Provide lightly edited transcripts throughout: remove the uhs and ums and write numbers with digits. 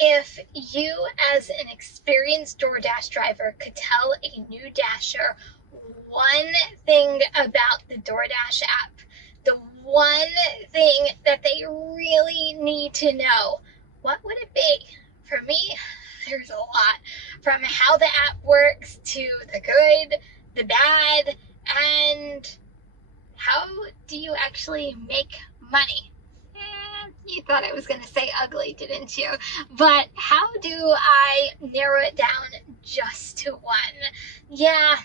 If you, as an experienced DoorDash driver, could tell a new Dasher one thing about the DoorDash app, the one thing that they really need to know, what would it be? For me, there's a lot. From how the app works to the good, the bad, and how do you actually make money? You thought I was going to say ugly, didn't you? But how do I narrow it down just to one? Yeah,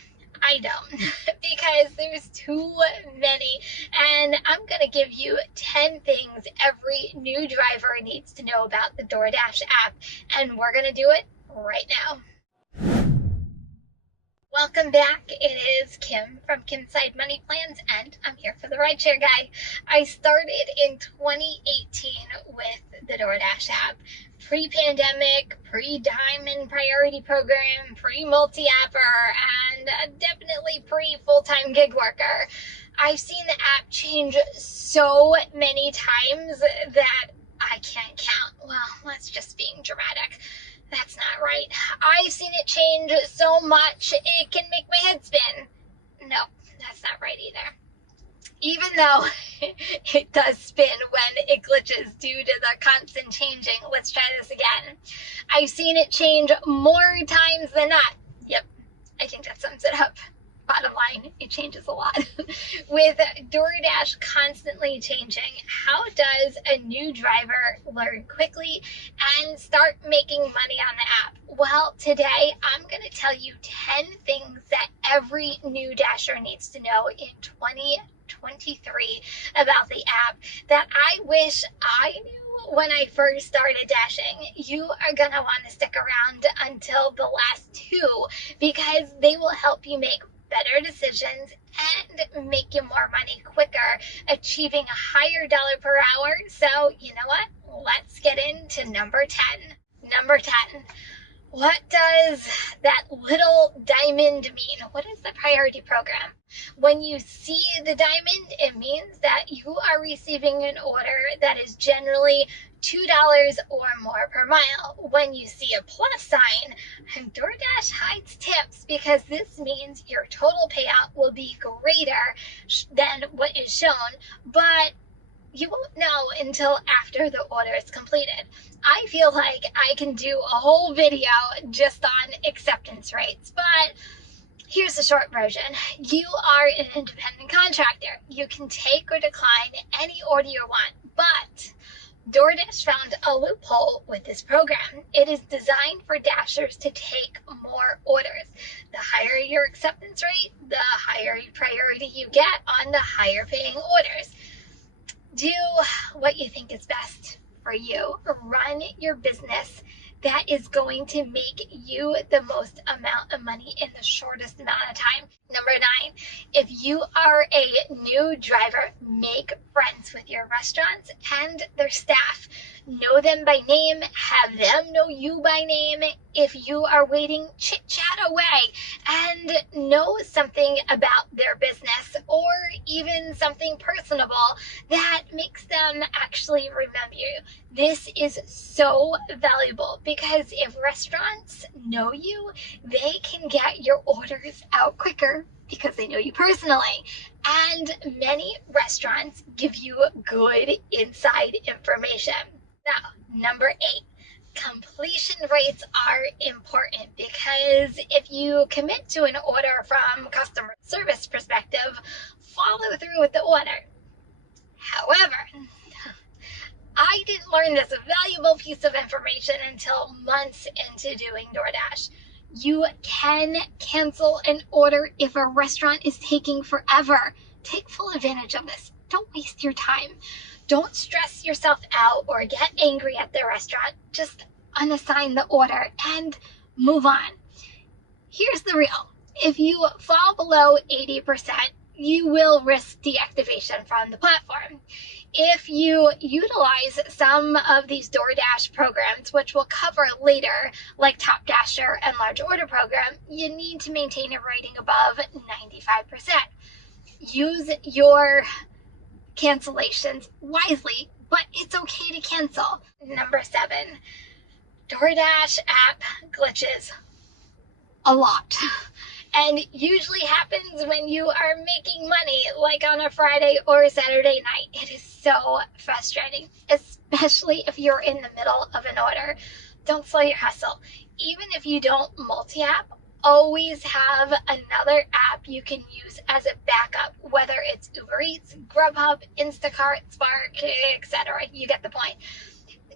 I don't, because there's too many, and I'm going to give you 10 things every new driver needs to know about the DoorDash app, and we're going to do it right now. Welcome back. It is Kim from Kimside Money Plans, and I'm here for the RideShare guy. I started in 2018 with the DoorDash app. Pre-pandemic, pre-diamond priority program, pre-multi-apper, and definitely pre-full-time gig worker. I've seen the app change so many times that I can't count. Well, that's just being dramatic. That's not right. I've seen it change so much it can make my head spin. No, that's not right either. Even though it does spin when it glitches due to the constant changing. Let's try this again. I've seen it change more times than not. Yep, I think that sums it up. Bottom line, it changes a lot. With DoorDash constantly changing, how does a new driver learn quickly and start making money on the app? Well, today I'm going to tell you 10 things that every new Dasher needs to know in 2023 about the app that I wish I knew when I first started dashing. You are going to want to stick around until the last two, because they will help you make better decisions and make you more money quicker, achieving a higher dollar per hour. So, you know what? Let's get into number 10. Number 10. What does that little diamond mean? What is the priority program? When you see the diamond, it means that you are receiving an order that is generally $2 or more per mile. When you see a plus sign, DoorDash hides tips because this means your total payout will be greater than what is shown, but you won't know until after the order is completed. I feel like I can do a whole video just on acceptance rates, but here's the short version. You are an independent contractor. You can take or decline any order you want, but DoorDash found a loophole with this program. It is designed for Dashers to take more orders. The higher your acceptance rate, the higher priority you get on the higher paying orders. Do what you think is best for you. Run your business that is going to make you the most amount of money in the shortest amount of time. Number 9, if you are a new driver, make friends with your restaurants and their staff. Know them by name, have them know you by name. If you are waiting, chit chat away and know something about their business, or even something personable that makes them actually remember you. This is so valuable because if restaurants know you, they can get your orders out quicker because they know you personally. And many restaurants give you good inside information. Now, number 8, completion rates are important because if you commit to an order from customer service perspective, follow through with the order. However, I didn't learn this valuable piece of information until months into doing DoorDash. You can cancel an order if a restaurant is taking forever. Take full advantage of this. Don't waste your time. Don't stress yourself out or get angry at the restaurant. Just unassign the order and move on. Here's the real. If you fall below 80%, you will risk deactivation from the platform. If you utilize some of these DoorDash programs, which we'll cover later, like Top Dasher and Large Order Program, you need to maintain a rating above 95%. Use your cancellations wisely, but it's okay to cancel. Number 7, DoorDash app glitches a lot. And usually happens when you are making money, like on a Friday or a Saturday night. It is so frustrating, especially if you're in the middle of an order. Don't slow your hustle. Even if you don't multi-app, always have another app you can use as a backup, whether it's Uber Eats, Grubhub, Instacart, Spark, etc. You get the point.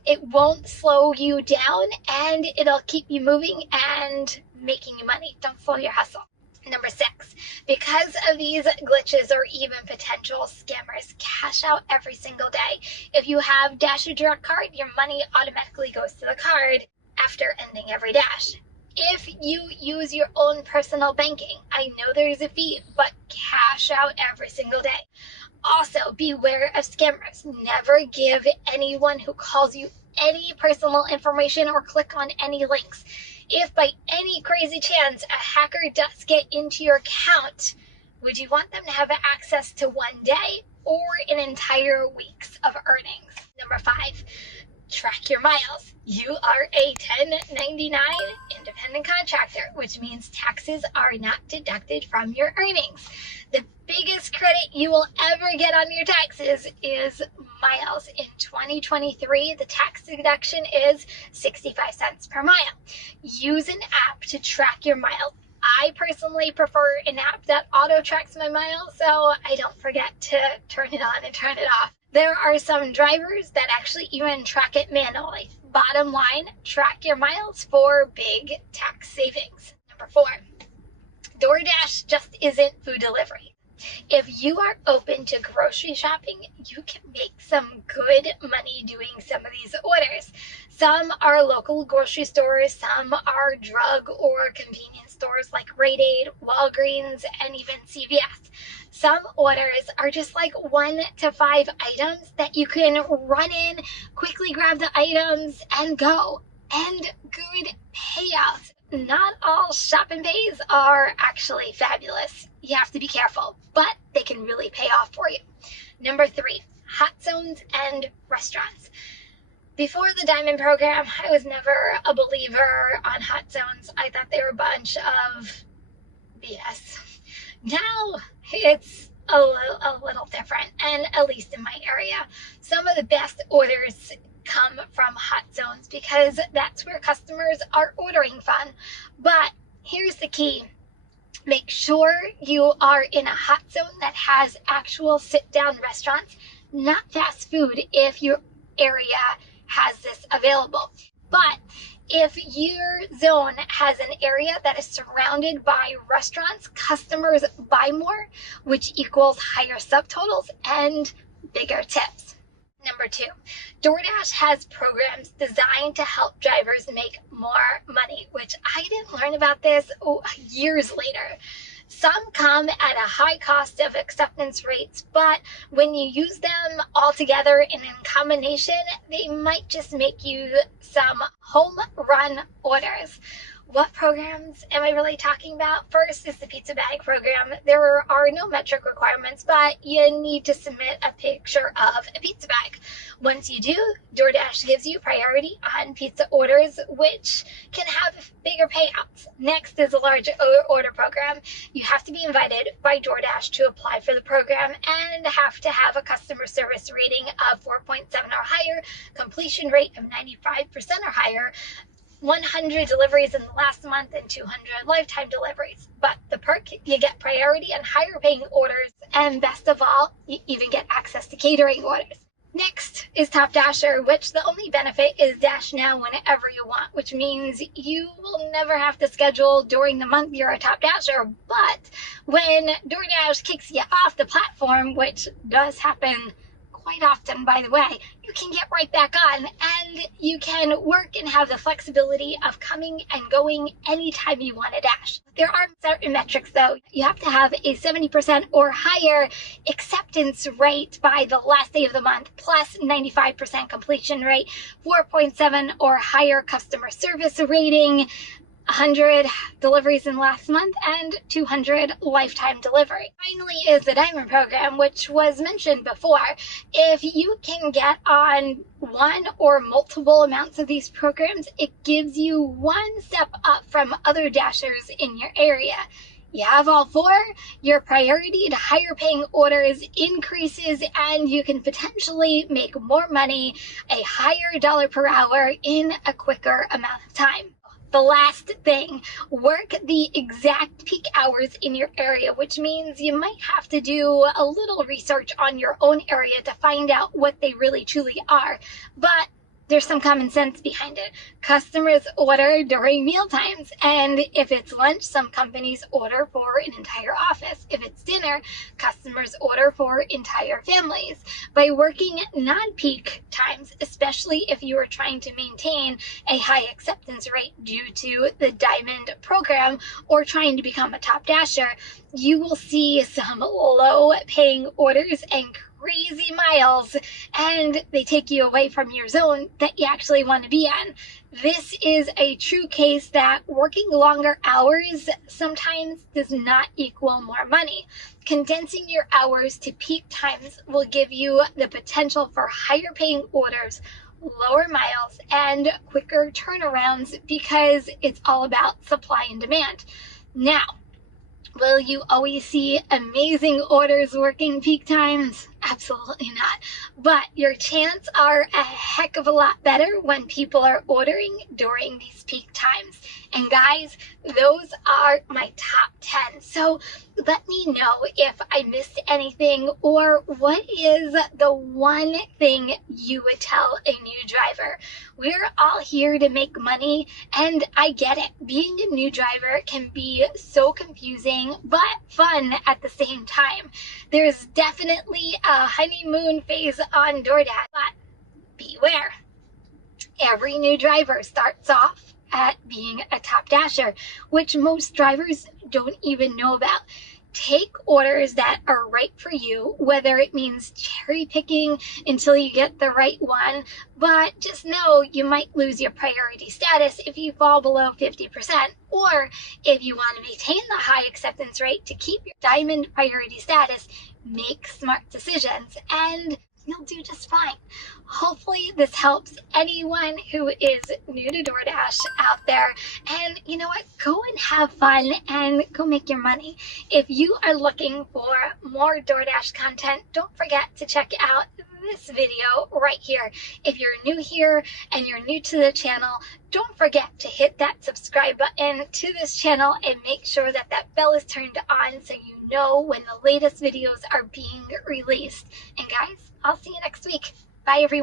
It won't slow you down and it'll keep you moving and making you money. Don't slow your hustle. Number 6, because of these glitches or even potential scammers, cash out every single day. If you have Dash or Direct Card, your money automatically goes to the card after ending every dash. If you use your own personal banking, I know there's a fee, but cash out every single day. Also, beware of scammers. Never give anyone who calls you any personal information or click on any links. If by any crazy chance a hacker does get into your account, would you want them to have access to one day or an entire week's of earnings? Number 5, track your miles. You are a 1099 independent contractor, which means taxes are not deducted from your earnings. The biggest credit you will ever get on your taxes is miles. In 2023, the tax deduction is 65 cents per mile. Use an app to track your miles. I personally prefer an app that auto tracks my miles, so I don't forget to turn it on and turn it off. There are some drivers that actually even track it manually. Bottom line, track your miles for big tax savings. Number 4, DoorDash just isn't food delivery. If you are open to grocery shopping, you can make some good money doing some of these orders. Some are local grocery stores, some are drug or convenience stores like Rite Aid, Walgreens, and even CVS. Some orders are just like 1 to 5 items that you can run in, quickly grab the items, and go. And good payouts. Not all shop and pays are actually fabulous. You have to be careful, but they can really pay off for you. Number 3, hot zones and restaurants. Before the Diamond program, I was never a believer on hot zones. I thought they were a bunch of BS. Now it's a little different, and at least in my area, some of the best orders come from hot zones because that's where customers are ordering from. But here's the key. Make sure you are in a hot zone that has actual sit-down restaurants, not fast food if your area has this available. But if your zone has an area that is surrounded by restaurants, customers buy more, which equals higher subtotals and bigger tips. Number 2, DoorDash has programs designed to help drivers make more money, which I didn't learn about this years later. Some come at a high cost of acceptance rates, but when you use them all together and in combination, they might just make you some home run orders. What programs am I really talking about? First is the pizza bag program. There are no metric requirements, but you need to submit a picture of a pizza bag. Once you do, DoorDash gives you priority on pizza orders, which can have bigger payouts. Next is a large order program. You have to be invited by DoorDash to apply for the program and have to have a customer service rating of 4.7 or higher, completion rate of 95% or higher, 100 deliveries in the last month and 200 lifetime deliveries. But the perk, you get priority on higher paying orders, and best of all, you even get access to catering orders. Next is Top Dasher, which the only benefit is dash now whenever you want, which means you will never have to schedule during the month you're a Top Dasher. But when DoorDash kicks you off the platform, which does happen quite often, by the way, you can get right back on and you can work and have the flexibility of coming and going anytime you want to dash. There are certain metrics though. You have to have a 70% or higher acceptance rate by the last day of the month, plus 95% completion rate, 4.7 or higher customer service rating, 100 deliveries in last month and 200 lifetime delivery. Finally is the Diamond program, which was mentioned before. If you can get on one or multiple amounts of these programs, it gives you one step up from other dashers in your area. You have all four, your priority to higher paying orders increases, and you can potentially make more money, a higher dollar per hour in a quicker amount of time. The last thing, work the exact peak hours in your area, which means you might have to do a little research on your own area to find out what they really truly are. But there's some common sense behind it. Customers order during meal times, and if it's lunch, some companies order for an entire office. If it's dinner, customers order for entire families. By working non-peak times, especially if you are trying to maintain a high acceptance rate due to the Diamond program or trying to become a top dasher, you will see some low paying orders and crazy miles, and they take you away from your zone that you actually want to be in. This is a true case that working longer hours sometimes does not equal more money. Condensing your hours to peak times will give you the potential for higher paying orders, lower miles, and quicker turnarounds because it's all about supply and demand. Now, will you always see amazing orders working peak times? Absolutely not. But your chances are a heck of a lot better when people are ordering during these peak times. And guys, those are my top 10. So let me know if I missed anything, or what is the one thing you would tell a new driver. We're all here to make money, and I get it. Being a new driver can be so confusing, but fun at the same time. There's definitely a honeymoon phase on DoorDash, but beware. Every new driver starts off at being a top dasher, which most drivers don't even know about. Take orders that are right for you, whether it means cherry picking until you get the right one, but just know you might lose your priority status if you fall below 50%, or if you want to maintain the high acceptance rate to keep your Diamond priority status, make smart decisions, and you'll do just fine. Hopefully this helps anyone who is new to DoorDash out there. And you know what? Go and have fun and go make your money. If you are looking for more DoorDash content, don't forget to check out this video right here. If you're new here and you're new to the channel, don't forget to hit that subscribe button to this channel and make sure that that bell is turned on so you know when the latest videos are being released. And guys, I'll see you next week. Bye everyone.